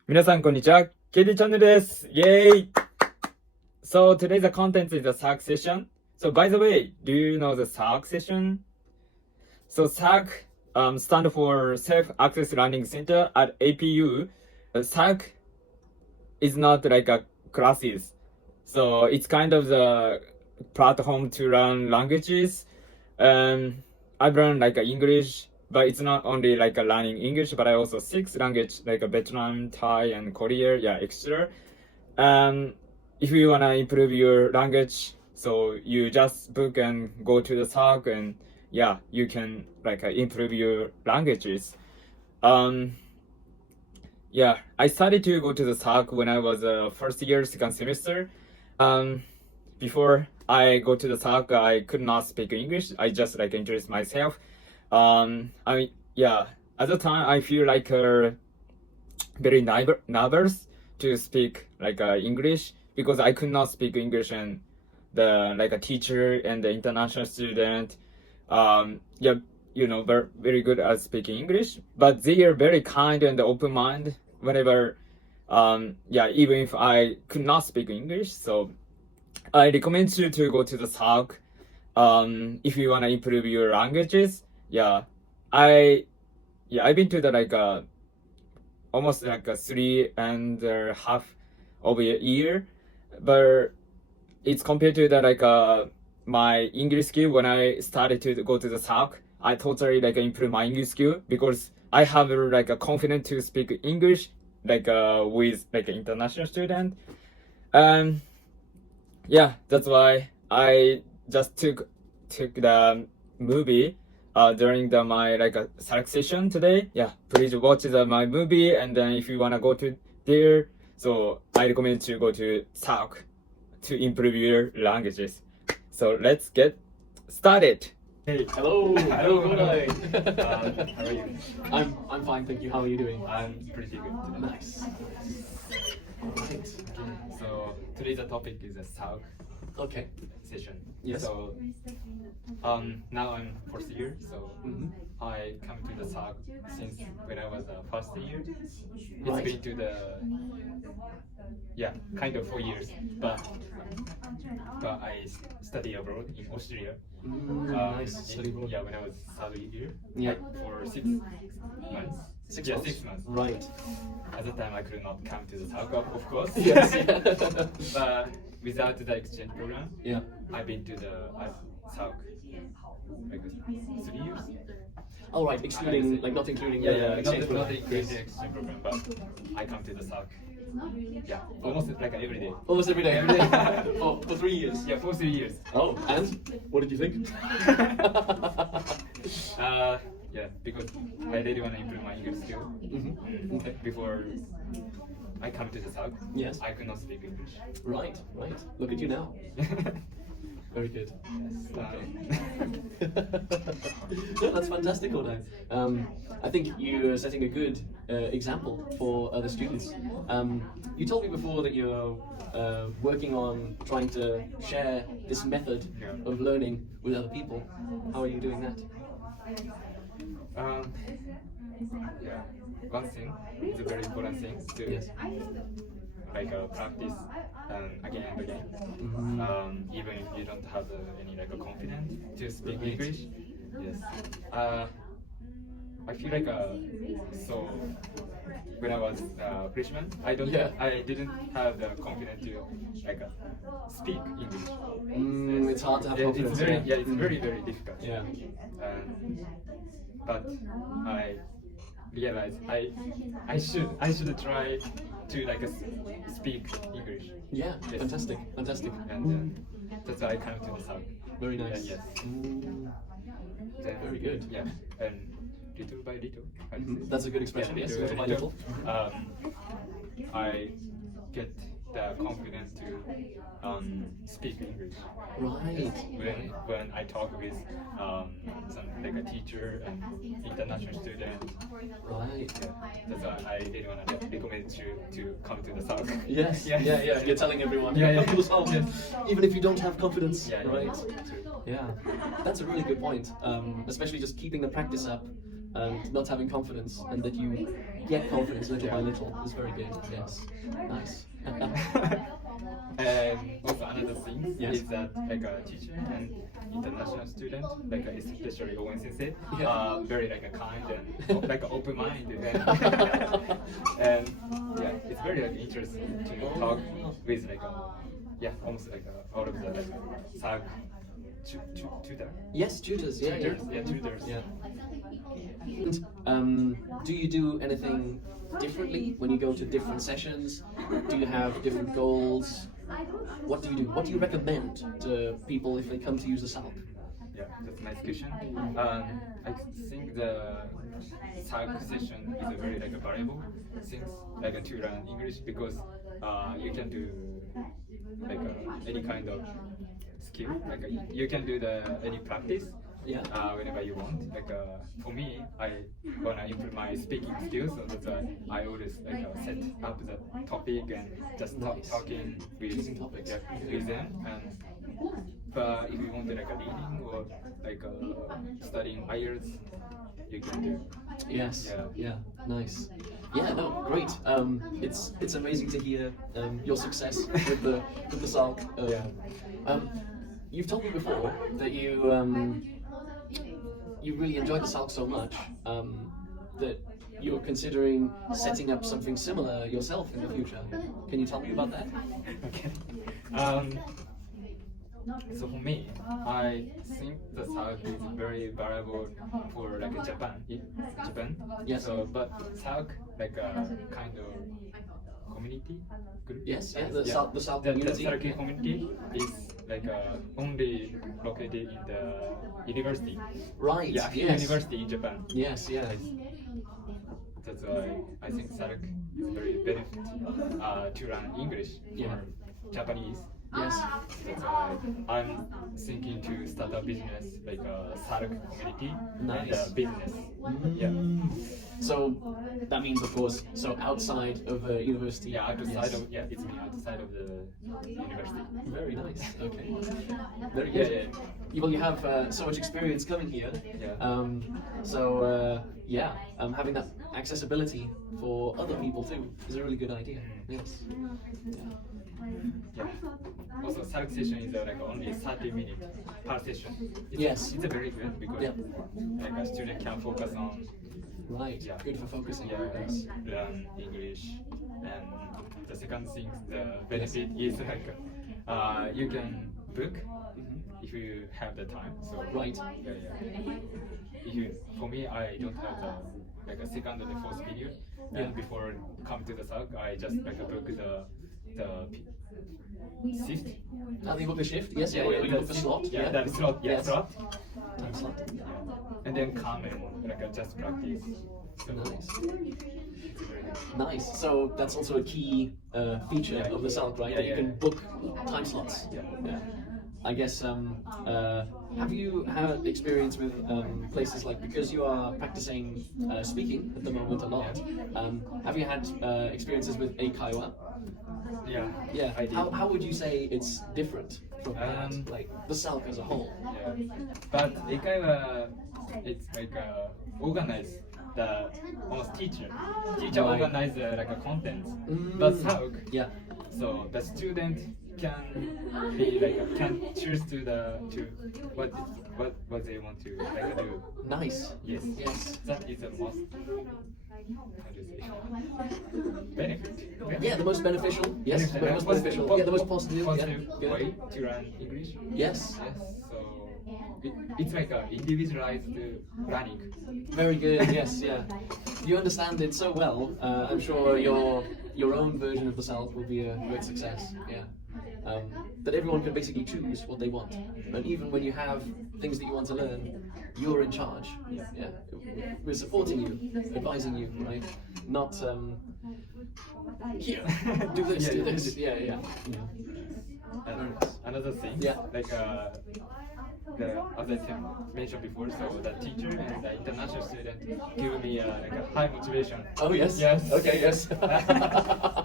皆さん、こんにちは。KD チャンネルです。Yay! So, today's content is a SALC session. So, by the way, do you know the SALC session? So, SALC stand for Self-Access Learning Center at APU. SALC is not like a classes. So, it's kind of the platform to learn languages. I've learned like English, but it's not only like learning English, but I also 6 language like Vietnam, Thai, and Korea, etc. If you wanna improve your language, so you just book and go to the SALC, and you can like improve your languages. I started to go to the SALC when I was first year, second semester. Before I go to the SALC, I could not speak English. I just like introduce myself. At the time I feel like very nervous to speak like English because I could not speak English, and the like a teacher and the international student, very good at speaking English, but they are very kind and open mind whenever, even if I could not speak English. So I recommend you to go to the SALC if you wanna improve your languages. I've been to the like almost like a 3.5 of a year, but it's compared to the like my English skill when I started to go to the SALC. I totally like improve my English skill because I have like a confidence to speak English like with like an international student. That's why I just took the movie during my like SALC session today. Please watch my movie, and then if you wanna go to there, so I recommend to go to SALC to improve your languages. So let's get started. Hey, hello. Hello. How are you? I'm fine, thank you. How are you doing? I'm pretty good today. Nice. Alright. So today's topic is a SALC Okay. session. Yes. So now I'm fourth year, so I come to the SALC since when I was first year. It's Right. been to the kind of 4 years, but I study abroad in Austria. Nice. Study abroad. When I was third year. Yeah. For 6 months. 6 Yeah, months? 6 months. Right. At the time I could not come to the SALC, of course. Yes. But without the exchange program, Yeah. I've been to the SALC like 3 years. All right. Excluding, like, not including the exchange not program. the exchange program, but I come to the SALC. Almost like every day. Almost every day. Every day. for 3 years. Yeah, for 3 years. Oh, and what did you think? Because I really want to improve my English skill. Okay. Before I come to the SALC, Yes. I could not speak English. Right. Look at you now. Very good. No, that's fantastic, Oda. I think you're setting a good example for other students. You told me before that you're working on trying to share this method of learning with other people. How are you doing that? One thing is a very important thing to Yes. like practice again and again. Even if you don't have any like confidence to speak Right. English. Yes. I feel like so when I was freshman, I didn't have the confidence to like speak English. It's hard to have confidence. It's very difficult. Yeah. But I realized I should try to like speak English. Yeah. Yes. Fantastic. And that's why I come to the SALC. Very nice. Yes. Then, Very good. And little by little. how do you say? That's a good expression. Yes. Little Little by by little. I get the confidence to speak English. Right. When I talk with some like a teacher and international student. Right. That's why I really want to recommend you to come to the SALC. Yes. Yes. Yeah. You're telling everyone. Yeah. Even if you don't have confidence. Yeah. Right. Yeah. That's a really good point. Especially just keeping the practice up and not having confidence, and that you get confidence little by little is very good. Yes, nice. And also another thing Yes. is that like a teacher and international student, like especially Onsen, Yeah. very like a kind and like open minded and yeah, it's very like interesting to talk with like almost like all of the like SALC tutor. Yes, tutors. Yeah, Tutors, yeah. tutors. Yeah. Do you do anything differently when you go to different sessions? Do you have different goals? What do you do? What do you recommend to people if they come to use the SALC? Yeah, that's a nice question. I think the SALC session is a very like a variable things like to learn English because you can do like any kind of skill. Like you can do any practice. Yeah. Whenever you want. Like for me, I wanna improve my speaking skills, so that's why I always like set up the topic and just talking with Choosing topics. with them. And but if you want like a reading or like studying IELTS, you can do. Yes. Yeah. Yeah. Nice. Yeah. No. Great. It's amazing to hear your success with the SALC. You've told me before that you really enjoyed the SALC so much that you're considering setting up something similar yourself in the future. Can you tell me about that? Okay. So for me, I think the SALC is very valuable for like Japan. Yes. So, but SALC like a kind of community group. Yes. Yeah. The SALC The community. SALC community is like only located in the university. Right. Yeah, Yes. university in Japan. Yes. Yes. That's why I think SALC is very benefit to learn English Yeah. or Japanese. Yes. That's why I'm thinking to start a business like a SALC community Nice. and business. Yeah. So that means, of course, so outside of the university. Yeah, outside Yes. of it's me outside of the university. Very nice. Okay. Very Yeah, good. yeah. Well, you have so much experience coming here. Yeah. Having that accessibility for other people too is a really good idea. Yes. Yeah. Also, SALC session is like only 30 minutes per session. Yes. It's a very good because Yeah. like a student can focus on Right. Yeah. Good for focusing. yes, learn English. And the second thing, the benefit is like you can book if you have the time. So Right. Yeah. For me, I don't have like a second and the fourth period. Yeah. And before come to the SALC, I just like book the shift. How do you book the shift? Yes. Yeah. You book the slot. Yeah, that slot. Yeah, Yes. slot. Time slot. And then come and like just practice. So, Nice. Nice. So that's also a key feature of the SALC, right? That you can book time slots. Yeah. I guess. Have you had experience with places like, because you are practicing speaking at the moment a lot? Have you had experiences with Eikaiwa? Yeah. Yeah. I did. How would you say it's different from that? Um, Like the SALC as a whole? Yeah. But Eikaiwa, it's like organized. The almost teacher Right. organize like a content, Mm. but SALC. Yeah. So the student can be like can choose to what they want to like do. Nice. Yes. Yes. That is the most how do you say benefit. Yeah, the most beneficial. Yes, the most beneficial. Yeah, the most positive. Yeah. way to learn English. Yes. Yes. So it's like a individualized learning. Very good. Yes. Yeah. You understand it so well. I'm sure your own version of the SALC will be a great success. Yeah. That everyone can basically choose what they want, and even when you have things that you want to learn, you're in charge. Yeah. We're supporting you, advising you, right? Not here, do this, do this. Yeah. And another thing, Yeah. like as I mentioned before, so the teacher and the international student give me like a high motivation. Oh yes. Yes. Okay. Yes.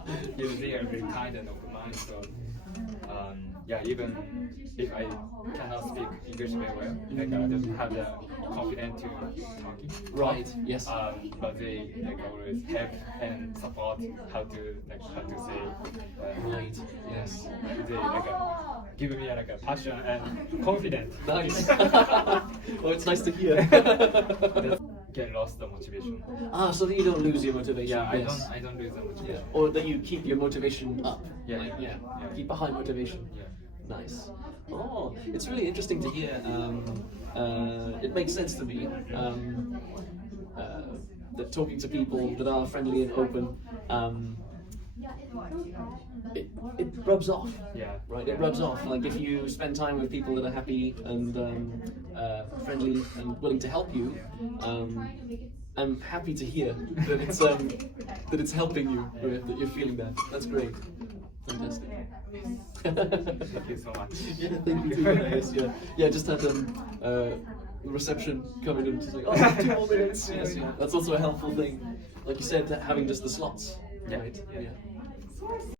They are very kind and open-minded. So yeah, even if I cannot speak English very well, like I just have the confidence to talking. Right. Yes. But they like always help and support how to say. Right. Yes. They like give me like a passion and confidence. Nice. Well, it's nice to hear. That get lost the motivation. So that you don't lose your motivation. Yeah, Yes. I don't lose the motivation. Yeah. Or that you keep your motivation up. Yeah. Like, yeah. Keep a high motivation. Yeah. Nice. Oh, it's really interesting to hear. It makes sense to me that talking to people that are friendly and open, it rubs off. Yeah. Right, it rubs off. Like if you spend time with people that are happy and friendly and willing to help you, I'm happy to hear that it's helping you, right, that you're feeling that. That's great. Fantastic. Thank you so much. Yeah, thank you too, guys. Yeah, just had the reception coming in to say, oh, 2 more minutes. Yes, yeah. That's also a helpful thing. Like you said, having just the slots. Yeah. Right? Yeah.